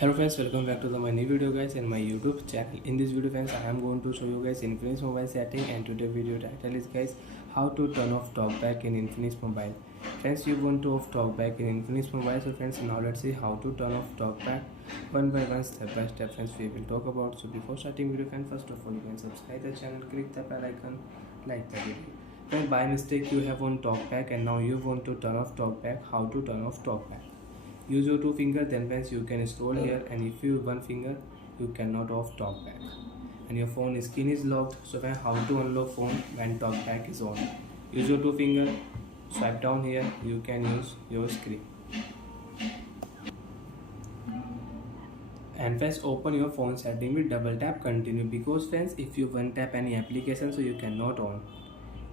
Hello friends, welcome back to my new video guys in my YouTube channel. In this video friends, I am going to show you guys Infinix mobile setting, and today video title is guys how to turn off TalkBack in Infinix mobile. Friends, you want to off TalkBack in Infinix mobile. So friends, now let's see how to turn off TalkBack one by one, step by step friends we will talk about. So before starting video friends, first of all you can subscribe the channel, click the bell icon, like the video. Then by mistake you have on TalkBack and now you want to turn off TalkBack. How to turn off TalkBack? Use your two fingers, then friends you can scroll here, and if you use one finger you cannot off TalkBack and your phone screen is locked. So friends, how to unlock phone when TalkBack is on? Use your two finger, swipe down here, you can use your screen, and friends open your phone setting with double tap continue, because friends if you one tap any application so you cannot on.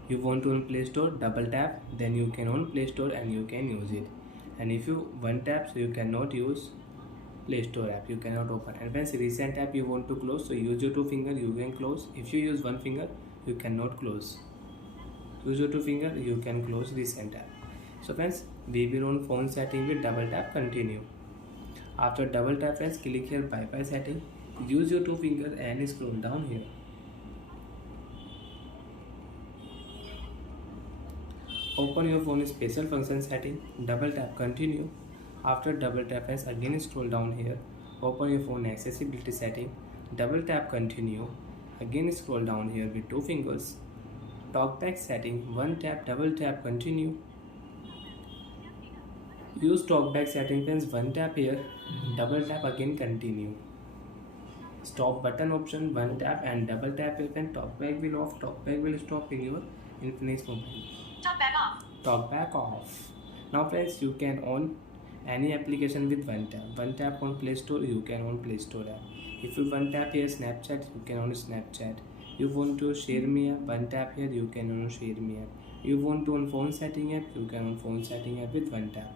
You want to on Play Store, double tap, then you can on Play Store and you can use it. And if you one tap so you cannot use Play Store app, you cannot open. And friends, recent app you want to close, so use your two finger, you can close. If you use one finger you cannot close. Use your two finger, you can close recent app. So friends, we will on phone setting with double tap continue. After double tap friends, click here Wi-Fi setting, use your two finger and scroll down here. Open your phone special function setting, double tap continue. After double tap friends, again scroll down here, open your phone accessibility setting, double tap continue, again scroll down here with two fingers, TalkBack setting, one tap, double tap continue. Use TalkBack setting friends, one tap here, double tap again continue. Stop button option, one tap and double tap here, then TalkBack will off, TalkBack will stop in your Infinix mobile. TalkBack off. TalkBack off. Now friends, you can on any application with one tap. One tap on Play Store, you can on Play Store app. If you one tap here Snapchat, you can on Snapchat. You want to share me app, one tap here, you can on share me app. You want to on phone setting app, you can on phone setting app with one tap.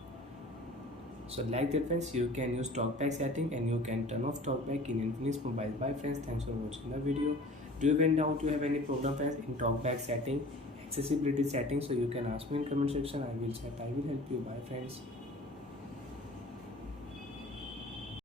So like that friends, you can use TalkBack setting and you can turn off TalkBack in Infinix mobile. Bye friends, thanks for watching the video. Do you have any doubt, you have any problem friends in TalkBack setting, accessibility settings, so you can ask me in comment section. I will help you. Bye friends.